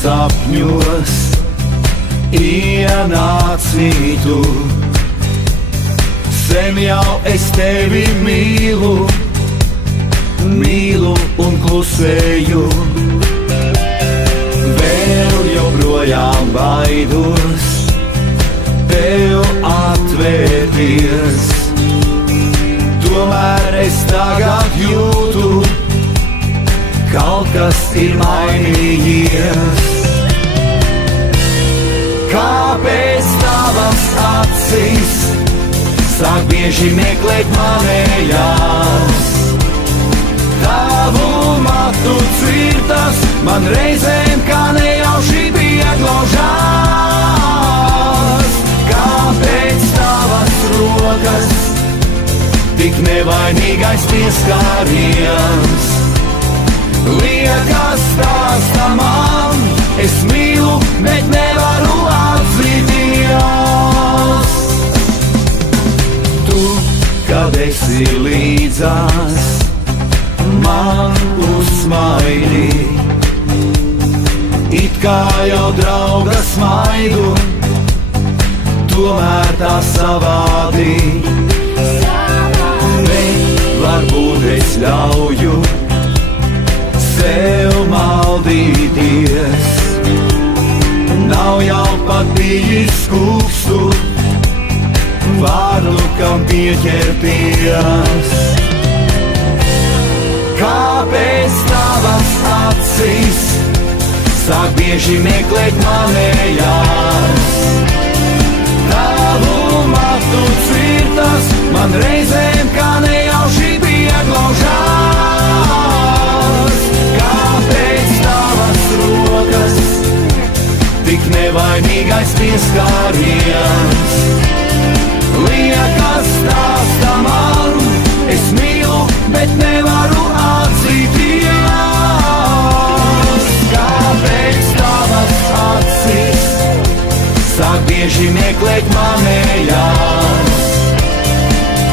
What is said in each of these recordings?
sapņos ienāci tu. Sen jau es tevi mīlu, mīlu un klusēju. Vēl joprojām baidos tev atvērties. Tomēr es tagad jūtu, kaut kas ir mainījies. Kāpēc tavas acīs sāk bieži meklēt manējās? Tavu matu cirtas man reizēm kā nejauši pieglaužās. Kāpēc tavas rokas tik nevainīgais pieskāriens? Liekas stāsta man, es mīlu, bet nevaru atzīties. Tu, kad esi līdzās, man uzsmaidi, it kā jau drauga smaidu, tomēr tā savādi. Bet varbūt es ļauju sev maldīties. Nav jau pat bijis skūpstu vārdu, kam pieķerties. Kāpēc tavas acīs sāk bieži meklēt manējās? Tavu matu cirtas man reizēm kā nejauši pieglaužās. Kāpēc tavas rokas tik nevainīgais pieskāriens? Liekas stāsta man, es mīlu, bet nevaru atzīties. Kāpēc tavas acīs sāk bieži meklēt manējās?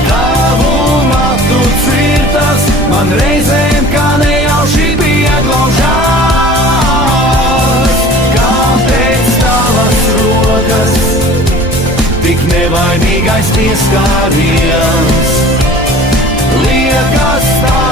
Tavu matu cirtas man reizēm kā nejauši pieglaužās. Kāpēc tavas rokas tik nevainīgais pieskāriens? Liekas tā